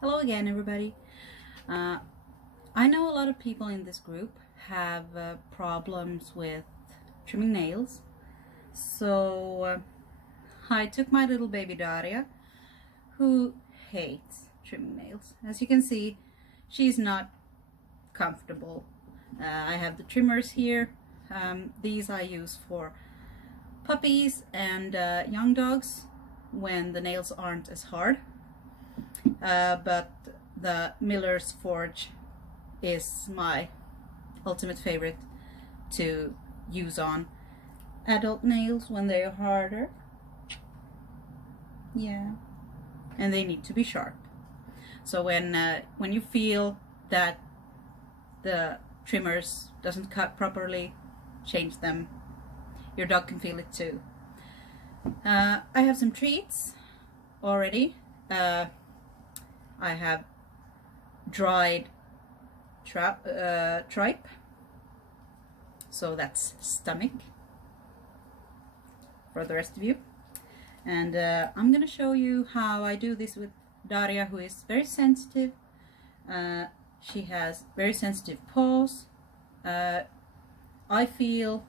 Hello again, everybody. Uh, I know a lot of people in this group have problems with trimming nails. So I took my little baby Daria, who hates trimming nails. As you can see, she's not comfortable. I have the trimmers here. These I use for puppies and young dogs when the nails aren't as hard. But the Miller's Forge is my ultimate favorite to use on adult nails when they are harder. Yeah, and they need to be sharp. So when you feel that the trimmers doesn't cut properly, change them. Your dog can feel it too. I have some treats already. I have dried tripe, so that's stomach for the rest of you. And I'm gonna show you how I do this with Daria, who is very sensitive. She has very sensitive paws. I feel,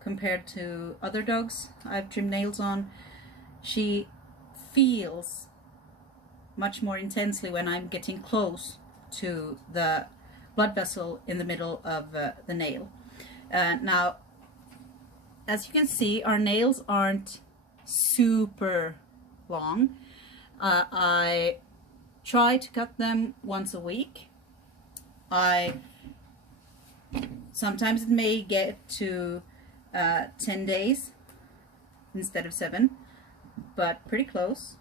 compared to other dogs I've trimmed nails on, she feels much more intensely when I'm getting close to the blood vessel in the middle of the nail. Now, as you can see, our nails aren't super long. I try to cut them once a week. Sometimes it may get to 10 days instead of 7, but pretty close.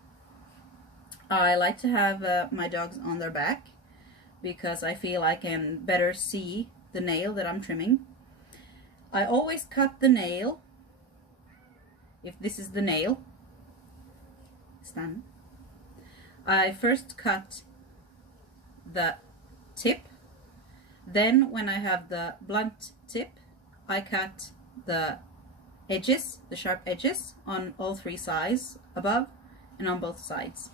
I like to have my dogs on their back because I feel I can better see the nail that I'm trimming. I always cut the nail, if this is the nail, stand. I first cut the tip, then when I have the blunt tip, I cut the edges, the sharp edges on all 3 sides, above and on both sides.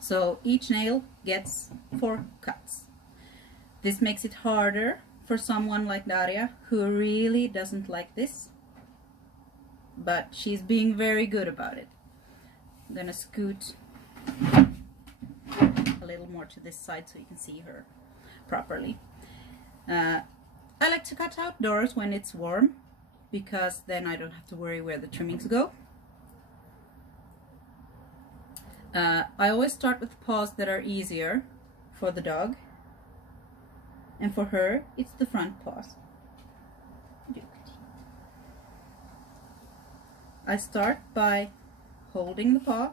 So each nail gets 4 cuts. This makes it harder for someone like Daria, who really doesn't like this, but she's being very good about it. I'm gonna scoot a little more to this side so you can see her properly. I like to cut outdoors when it's warm, because then I don't have to worry where the trimmings go. I always start with the paws that are easier for the dog, and for her it's the front paws. I start by holding the paw,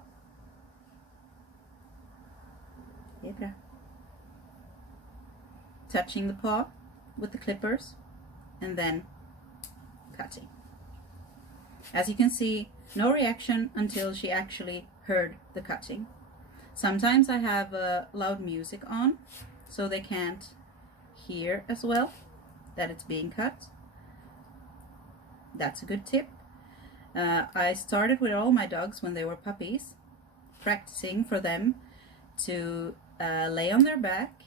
touching the paw with the clippers, and then cutting. As you can see, no reaction until she actually heard the cutting. Sometimes I have loud music on so they can't hear as well that it's being cut. That's a good tip. I started with all my dogs when they were puppies, practicing for them to lay on their back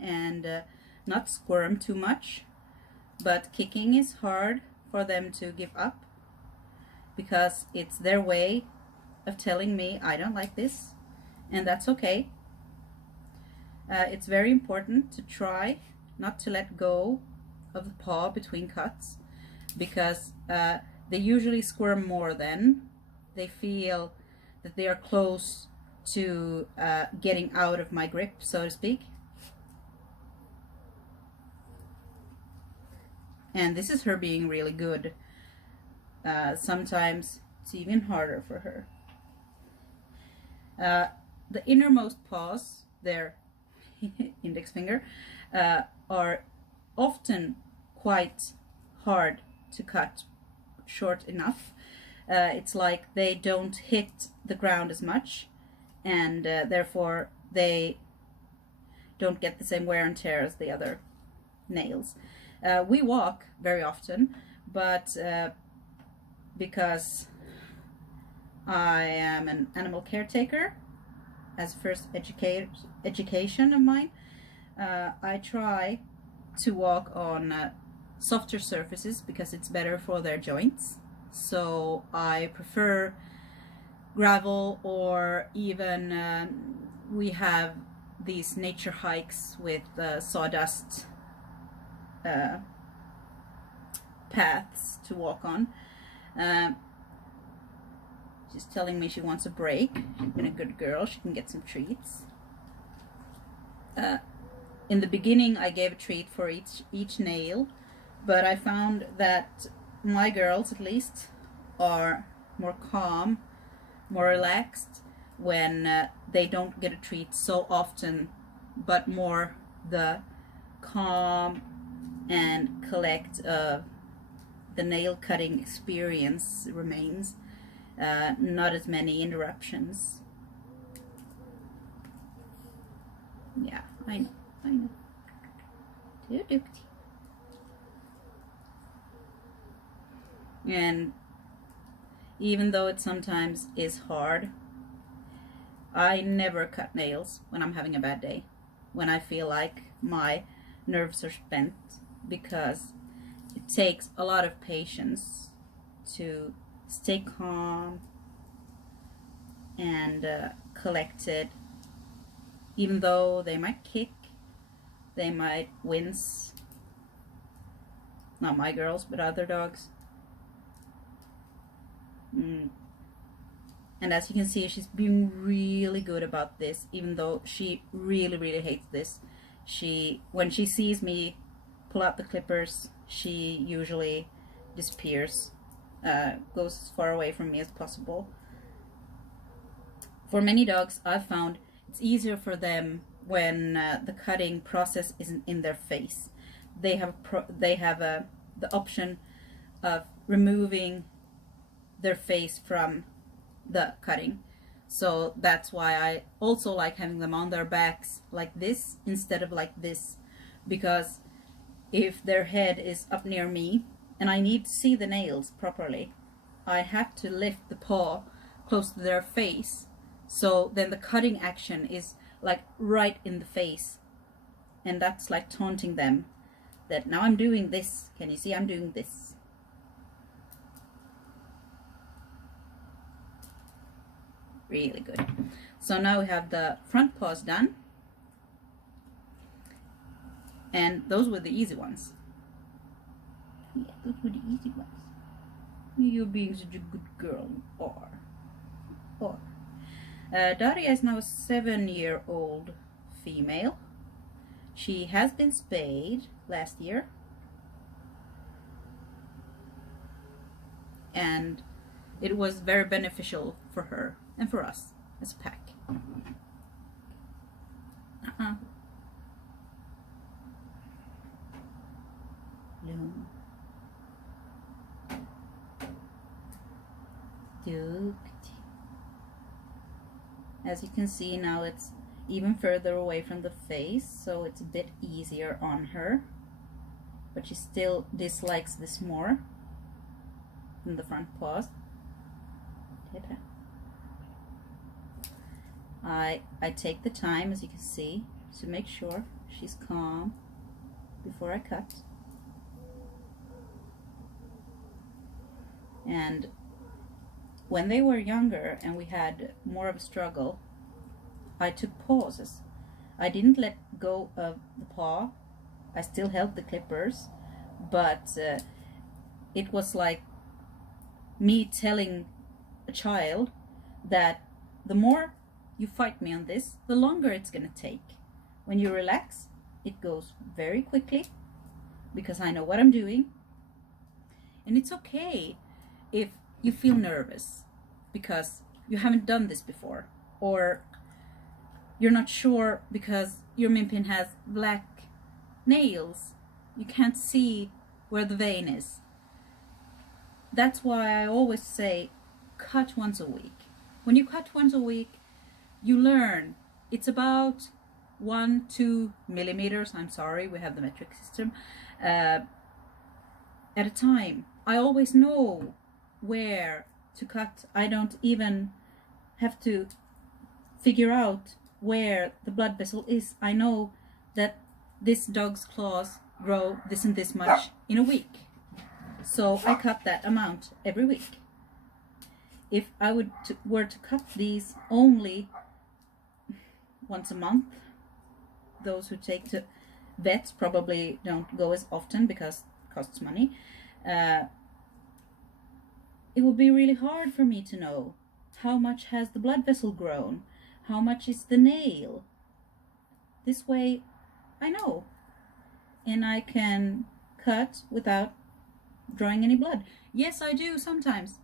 and not squirm too much, but kicking is hard for them to give up because it's their way of telling me I don't like this, and that's okay. It's very important to try not to let go of the paw between cuts, because they usually squirm more then. They feel that they are close to getting out of my grip, so to speak. And this is her being really good. Sometimes it's even harder for her. The innermost paws, their index finger, are often quite hard to cut short enough. It's like they don't hit the ground as much, and therefore they don't get the same wear and tear as the other nails. We walk very often, but because I am an animal caretaker, as first education of mine, I try to walk on softer surfaces because it's better for their joints. So I prefer gravel, or even we have these nature hikes with sawdust paths to walk on. She's telling me she wants a break. She's been a good girl. She can get some treats. In the beginning, I gave a treat for each nail, but I found that my girls, at least, are more calm, more relaxed when they don't get a treat so often, but more the calm and collect of the nail cutting experience remains. Not as many interruptions. Yeah, I know. Too dukty. And even though it sometimes is hard, I never cut nails when I'm having a bad day, when I feel like my nerves are spent, because it takes a lot of patience to stay calm and collected. Even though they might kick, they might wince. Not my girls, but other dogs. And as you can see, she's being really good about this, even though she really, really hates this. When she sees me pull out the clippers, she usually disappears. Goes as far away from me as possible. For many dogs, I've found it's easier for them when the cutting process isn't in their face. They have the option of removing their face from the cutting. So that's why I also like having them on their backs like this instead of like this, because if their head is up near me and I need to see the nails properly, I have to lift the paw close to their face, so then the cutting action is like right in the face, and that's like taunting them that now I'm doing this. Can you see I'm doing this? Really good. So now we have the front paws done, and those were the easy ones. Yeah, those were the easy ones. You're being such a good girl. Daria is now a 7-year-old female. She has been spayed last year, and it was very beneficial for her and for us as a pack. Bloom. Duked. As you can see now, it's even further away from the face, so it's a bit easier on her, but she still dislikes this more than the front paws. I take the time, as you can see, to make sure she's calm before I cut. And when they were younger and we had more of a struggle, I took pauses. I didn't let go of the paw. I still held the clippers, but it was like me telling a child that the more you fight me on this, the longer it's gonna take. When you relax, it goes very quickly because I know what I'm doing. And it's okay if you feel nervous because you haven't done this before, or you're not sure because your minpin has black nails. You can't see where the vein is. That's why I always say cut once a week. When you cut once a week, you learn. It's about 1-2 millimeters. I'm sorry, we have the metric system. At a time. I always know where to cut. I don't even have to figure out where the blood vessel is. I know that this dog's claws grow this and this much in a week. So I cut that amount every week. If I were to cut these only once a month, those who take to vets probably don't go as often because it costs money. It would be really hard for me to know how much has the blood vessel grown, how much is the nail. This way I know, and I can cut without drawing any blood. Yes, I do sometimes.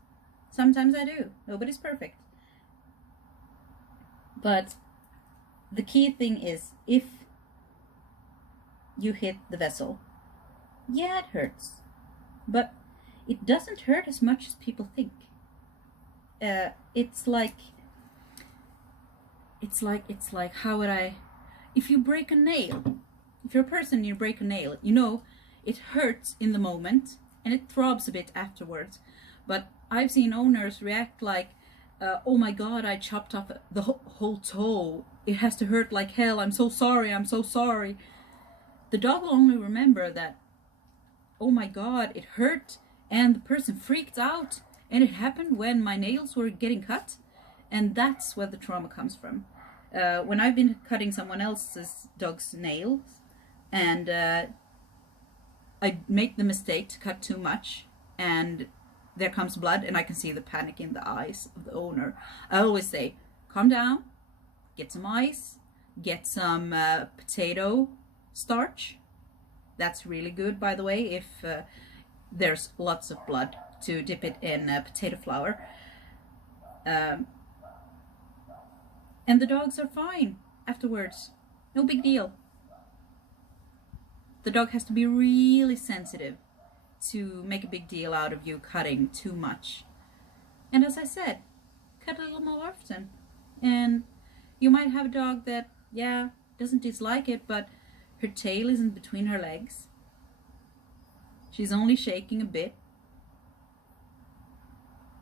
Sometimes I do. Nobody's perfect. But the key thing is, if you hit the vessel, yeah, it hurts, but it doesn't hurt as much as people think. It's like how would I, if you break a nail, if you're a person and you break a nail, you know it hurts in the moment and it throbs a bit afterwards. But I've seen owners react like, oh my god, I chopped off the whole toe, it has to hurt like hell, I'm so sorry, I'm so sorry. The dog will only remember that, oh my god, it hurt, and the person freaked out, and it happened when my nails were getting cut, and that's where the trauma comes from. When I've been cutting someone else's dog's nails, and I make the mistake to cut too much, and there comes blood, and I can see the panic in the eyes of the owner, I always say, calm down, get some ice, get some potato starch. That's really good, by the way, if there's lots of blood, to dip it in potato flour. And the dogs are fine afterwards. No big deal. The dog has to be really sensitive to make a big deal out of you cutting too much. And as I said, cut a little more often. And you might have a dog that, yeah, doesn't dislike it, but her tail isn't between her legs. She's only shaking a bit.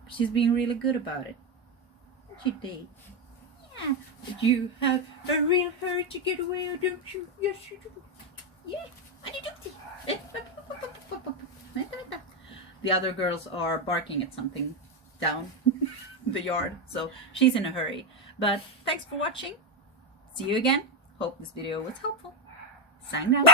She's being really good about it. She did. Yeah. But you have a real hurry to get away, don't you? Yes, you do. Yeah. The other girls are barking at something down the yard, so she's in a hurry. But thanks for watching. See you again. Hope this video was helpful. Sign out.